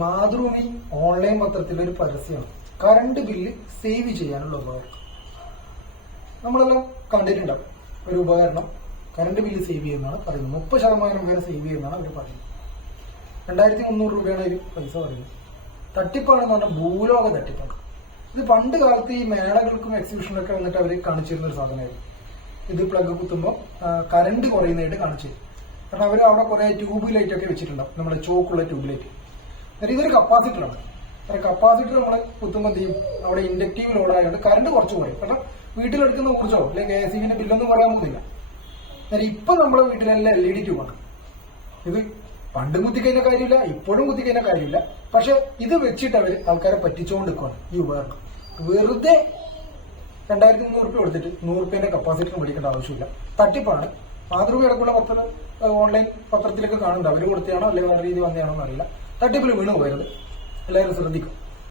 Mathrubhumi online പത്രത്തിലെ ഒരു പരസ്യമാണ്. Current bill save ചെയ്യാനുള്ള ഉപകരണം നമ്മളെല്ലാം കണ്ടിട്ടുണ്ടാവും. ഒരു ഉപകരണം കറണ്ട് ബില്ല് സേവ് ചെയ്യുന്നതാണ് പറയുന്നത്. മുപ്പത് ശതമാനം വരെ സേവ് ചെയ്യുന്നതാണ് അവർ പറയുന്നത്. രണ്ടായിരത്തി മുന്നൂറ് രൂപയാണ് ഒരു പൈസ പറയുന്നത്. തട്ടിപ്പാണെന്ന് പറഞ്ഞാൽ ഭൂലോക തട്ടിപ്പാണ്. ഇത് പണ്ട് കാലത്ത് ഈ മേളകൾക്കും എക്സിബിഷനിലൊക്കെ വന്നിട്ട് അവർ കാണിച്ചിരുന്ന ഒരു സാധനമായിരുന്നു. ഇത് പ്ലഗ് കുത്തുമ്പോൾ കറണ്ട് കുറയുന്നതായിട്ട് കാണിച്ചു കാരണം അവർ അവിടെ കുറെ ട്യൂബ് ലൈറ്റ് ഒക്കെ വെച്ചിട്ടുണ്ടാവും. നമ്മുടെ ചോക്കുള്ള ട്യൂബ് ലൈറ്റ് ഇതൊരു കപ്പാസിറ്ററാണ് കാരണം കപ്പാസിറ്റർ നമ്മൾ കുത്തുമ്പോൾ എന്ത് ചെയ്യും? അവിടെ ഇൻഡക്റ്റീവ് ലോഡ് ആയതുകൊണ്ട് കറണ്ട് കുറച്ച് കുറയും കാരണം വീട്ടിലെടുക്കുന്ന ഊർജമോ അല്ലെങ്കിൽ എ സി വിന്റെ ബില്ലൊന്നും പറയാൻ പോകുന്നില്ല എന്നാൽ ഇപ്പൊ നമ്മുടെ വീട്ടിലെല്ലാം എൽ ഇ ഡി ട്യൂബാണ് ഇത് പണ്ടും കുത്തിക്കഴിഞ്ഞ കാര്യമില്ല ഇപ്പോഴും കുത്തിക്കഴിഞ്ഞ കാര്യമില്ല. പക്ഷെ ഇത് വെച്ചിട്ട് അവർ ആൾക്കാരെ പറ്റിച്ചുകൊണ്ട് നിൽക്കുകയാണ് ഈ ഉപകരണം വെറുതെ രണ്ടായിരത്തി മുന്നൂറ് രൂപ കൊടുത്തിട്ട് നൂറ് രൂപേന്റെ കപ്പാസിറ്റർ മേടിക്കേണ്ട ആവശ്യമില്ല. തട്ടിപ്പാണ്. മാതൃഭൂമി അടക്കമുള്ള പത്ര ഓൺലൈൻ പത്രത്തിലൊക്കെ കാണുന്നുണ്ട്. അവർ കൊടുത്തതാണോ അല്ലെങ്കിൽ നല്ല രീതി വന്നതാണോ എന്നറിയില്ല. തട്ടിപ്പിൽ വീണു പോയത് എല്ലാവരും ശ്രദ്ധിക്കും.